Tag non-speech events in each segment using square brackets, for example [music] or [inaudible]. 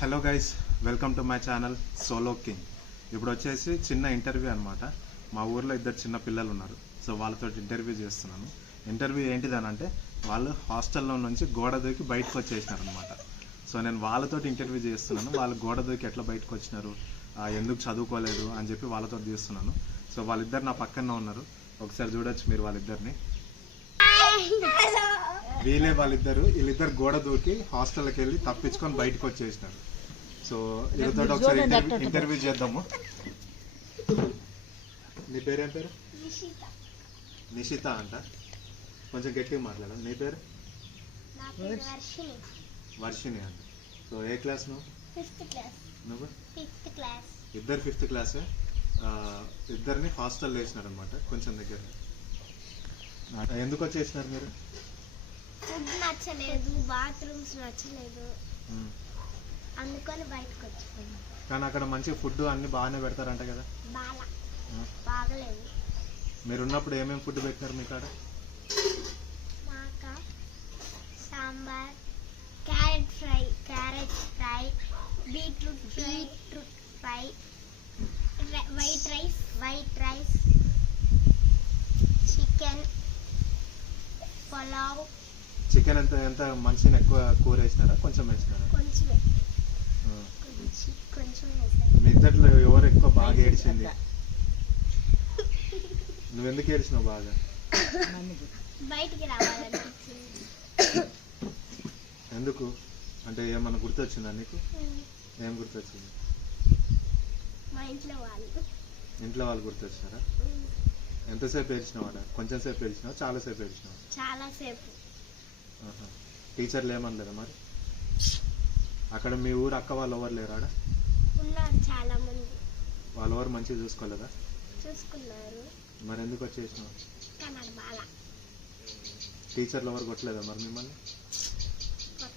Hello guys welcome to my channel solo king ఇప్పుడు వచ్చేసి చిన్న ఇంటర్వ్యూ అనమాట మా ఊర్లో ఇద్దరు చిన్న పిల్లలు ఉన్నారు. సో వాళ్ళతో ఇంటర్వ్యూ చేస్తున్నాను. ఇంటర్వ్యూ ఏంటిది అని అంటే వాళ్ళు హాస్టల్లో నుంచి గోడ దూకి బయటకు వచ్చేసినారు అనమాట సో నేను వాళ్ళతో ఇంటర్వ్యూ చేస్తున్నాను. వాళ్ళు గోడ దూకి ఎట్లా బయటకు వచ్చినారు ఎందుకు చదువుకోలేదు అని చెప్పి వాళ్ళతో తీస్తున్నాను సో వాళ్ళిద్దరు నా పక్కన ఉన్నారు. ఒకసారి చూడొచ్చు మీరు వాళ్ళిద్దరిని. వీళ్ళే వాళ్ళిద్దరు వీళ్ళిద్దరు గోడ దూకి హాస్టల్కి వెళ్ళి తప్పించుకొని బయటకు వచ్చేసినారు. సో వీళ్ళతో ఒకసారి ఇంటర్వ్యూ ఇంటర్వ్యూ చేద్దాము. నీ పేరేం పేరు? నిషిత. అంట. కొంచెం గట్టిగా మాట్లాడాలి నీ పేరు? వర్షిని అంట. సో ఏ క్లాస్ నువ్వు? Fifth class. నువ్వు? Fifth class. ఇద్దరు ఫిఫ్త్ క్లాస్. ఇద్దరిని హాస్టల్లో వేసినారు అనమాట కొంచెం దగ్గర. ఎందుకు వచ్చేసినారు మీరు? ఫుడ్ నచ్చలేదు బాత్రూమ్స్ నచ్చలేదు. అందుకని బయటకు వచ్చిపోయాం. కానీ అక్కడ మంచి ఫుడ్ అన్ని బాగానే పెడతారంట కదా? బాగా. బాగలేదు. మీరు ఉన్నప్పుడు ఏమేమి ఫుడ్ పెట్టినారు మీ కాడ? మాక sambar carrot fry carrot fry beetroot beetroot fry white rice white rice chicken pulao. Chicken ఎంత ఎంత మనిషిని ఎక్కువ కూర వేసినారా? కొంచెం వేసినారా. కొంచెం మీ ఇద్దట్లో ఎవరు ఎక్కువ బాగా ఏడిచింది? నువ్వు ఎందుకు ఏడిచినావు బాగా? బయటికి [coughs] ఎందుకు? అంటే ఏమన్నా గుర్తొచ్చిందా నీకు? ఏం గుర్తొచ్చింది? మా ఇంట్లో వాళ్ళు. ఇంట్లో వాళ్ళు గుర్తొచ్చారా? ఎంతసేపు ఏడ్చినావాడా కొంచెం సేపు ఏడ్చినావా? చాలా సేపు ఏడ్చినావా? చాలాసేపు ఆహా. టీచర్లు ఏమనలేదా మరి? అక్కడ మీ ఊరు అక్క వాళ్ళు ఎవరు లేరాడా? ఉన్నారు చాలా మంది వాళ్ళు ఎవరు మంచిగా చూసుకోలేదా? చూసుకున్నారు. మరి ఎందుకు వచ్చేసినావు? టీచర్లు ఎవరు కొట్టలేదా మరి మిమ్మల్ని?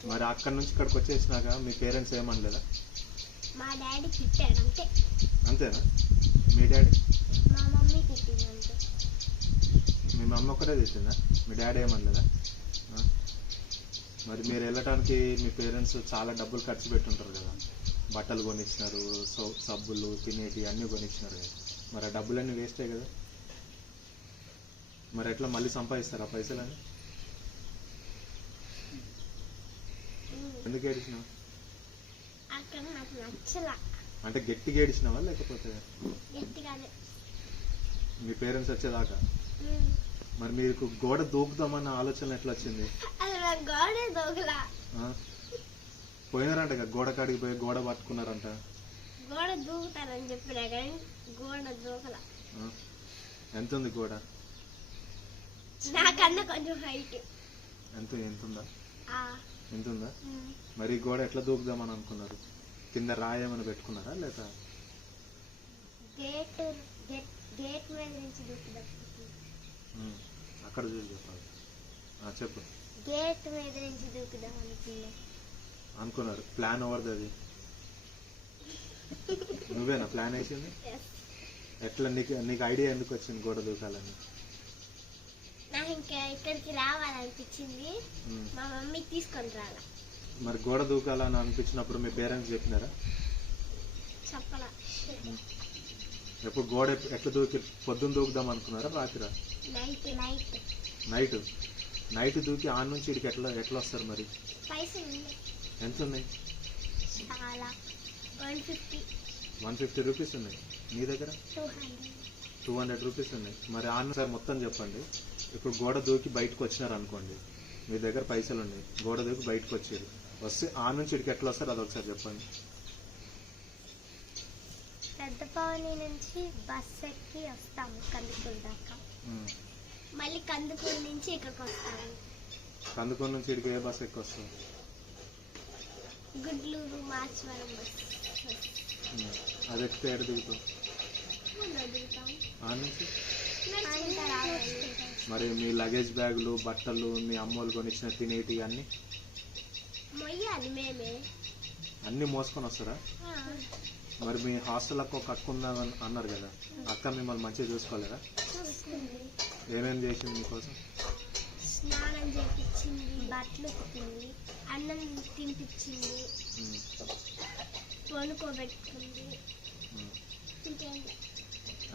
మరి అక్కడ నుంచి ఇక్కడికి వచ్చేసినాక మీ పేరెంట్స్ ఏమనలేదా? మా డాడీ తిట్టాడు అంతే. అంతేనా? మీ డాడీ? మా మమ్మీ తిట్టింది అంతే. మీ మమ్మీ ఒక్కటే తెచ్చిందా మీ డాడీ ఏమనలేదా? మరి మీరు వెళ్ళటానికి మీ పేరెంట్స్ చాలా డబ్బులు ఖర్చు పెట్టుంటారు కదా. బట్టలు కొనిచ్చినారు సో సబ్బులు తినేటి అన్నీ కొనిచ్చినారు కదా. మరి ఆ డబ్బులన్నీ వేస్టే కదా. మరి ఎట్లా మళ్ళీ సంపాదిస్తారా ఆ పైసలని ఎందుకు ఏడిచినావు? అంటే గట్టిగా ఏడిచినావా లేకపోతే? మీ పేరెంట్స్ వచ్చేదాకా. మరి మీకు గోడ దూకుదామన్న ఆలోచన ఎట్లా వచ్చింది? పోయినారంట గోడ కాడికి పోయి గోడ పట్టుకున్నారంట. గోడ దూకుతారని చెప్పినా కానీ గోడ దూకల? ఎంత ఉంది గోడ? నాకన్నా కొంచెం హైట్. ఎంత ఎంత ఉందా ఎంత ఉందా. మరి గోడ ఎట్లా దూకుదామని అనుకున్నారు? కింద రాయి ఏమైనా పెట్టుకున్నారా లేదా? గేట్ గేట్ మీద నుంచి దూకుదాం. అక్కడ చూసి చెప్పాలి. ఆ, చెప్పు. గేట్ మీద నుంచి దూకుదాం అనుకున్నా. అనుకున్నారు. ప్లాన్ ఎవరిది అది? నువ్వేనా? ప్లాన్ వేసింది. ఎట్లా? నీకు నీకు ఐడియా ఎందుకు వచ్చింది గోడ దూకాలని? నాకు ఇంకా ఇక్కడికి రావాలనిపించింది. ఉమ్. మా మమ్మీ తీసుకొని రాల. మరి గోడ దూకాలని అనిపించినప్పుడు మీ పేరెంట్స్ చెప్పినారా? చెప్పల. ఎప్పుడు గోడ ఎట్లా దూకి పొద్దున్న దూకుదాం అనుకున్నారా? రాత్రి నైట్ నైట్ నైట్ నైట్ దూకి ఆన్ నుంచి ఇక్కడికి ఎట్లా ఎట్లా వస్తారు మరి? ఎంత ఉన్నాయి వన్ ఫిఫ్టీ. రూపీస్ ఉన్నాయి. మీ దగ్గర? Two hundred. రూపీస్ ఉన్నాయి. మరి ఆన్ సార్ మొత్తం చెప్పండి. ఇప్పుడు గోడ దూకి బయటకు వచ్చినారు అనుకోండి మీ దగ్గర పైసలు ఉన్నాయి. గోడ దూకి బయటకు వచ్చారు. వస్తే ఆ నుంచి ఇక్కడికి ఎట్లా వస్తారు? అది ఒకసారి చెప్పండి. పెద్ద పవని నుంచి బస్ ఎక్కి వస్తాము కందుకూరు దాకా. మళ్ళీ కందుకూరు నుంచి ఇక్కడికి వస్తాము కందుకూరు నుంచి ఇక్కడికి ఏ బస్ ఎక్కువ వస్తుంది గుడ్లూరు మార్చివరం బస్. ఉమ్. అది ఎక్కితే ఏడు దిగుతాం. ఆ నుంచి? మరి మీ లగేజ్ బ్యాగులు బట్టలు మీ అమ్మోళ్ళు కొనిచ్చిన తినేటి అన్ని మొయ్యాలి మేమే. అన్ని మోసుకొని వస్తారా? మరి మీ హాస్టల్ అక్క అన్- అన్నారు కదా. అక్క మిమ్మల్ని మంచిగా చూసుకోలేదా? చూస్తుంది ఏమేం చేసింది మీకోసం? స్నానం చేపించింది బట్టలు ఉతికింది అన్నం తినిపించింది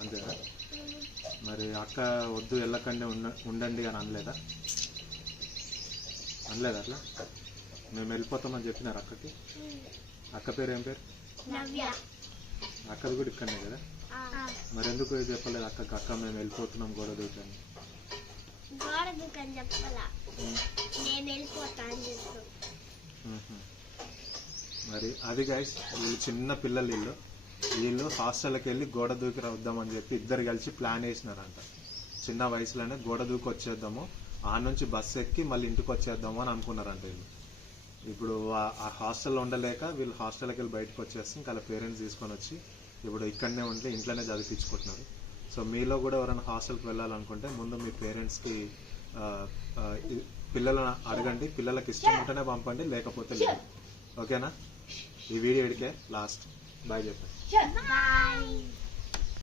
అంతేనా? మరి అక్క వద్దు వెళ్ళకండి ఉండ ఉండండి అని అనలేదా? అనలేదా అట్లా? మేము వెళ్ళిపోతామని చెప్పినారు అక్కకి? అక్క పేరు ఏం పేరు? నవ్య. అక్కది కూడా ఇక్కడనే కదా? ఆ. మరి ఎందుకు ఇది చెప్పలేదు? అక్కకి అక్క మేము వెళ్ళిపోతున్నాం గోడ దూకాని. గోడ చెప్పాలా? నేను మరి అది గైస్ వీళ్ళు చిన్న పిల్లలు వీళ్ళు. వీళ్ళు హాస్టల్కి వెళ్ళి గోడ దూకి వద్దామని చెప్పి ఇద్దరు కలిసి ప్లాన్ వేసినారంట. చిన్న వయసులోనే గోడ దూకి వచ్చేద్దాము. ఆ నుంచి బస్సు ఎక్కి మళ్ళీ ఇంటికి వచ్చేద్దాము అని అనుకున్నారంట వీళ్ళు. ఇప్పుడు ఆ- హాస్టల్లో ఉండలేక వీళ్ళు హాస్టల్కి వెళ్ళి బయటకు వచ్చేస్తే ఇంకా వాళ్ళ పేరెంట్స్ తీసుకొని వచ్చి ఇప్పుడు ఇక్కడనే ఉంటే ఇంట్లోనే చదివించుకుంటున్నారు సో మీలో కూడా ఎవరైనా హాస్టల్కి వెళ్ళాలనుకుంటే ముందు మీ పేరెంట్స్కి పిల్లలను అడగండి. పిల్లలకి ఇష్టం ఉంటేనే పంపండి లేకపోతే లేదు. ఓకేనా? ఈ వీడియో ఇడికే. లాస్ట్ బాయ్ చెప్పండి.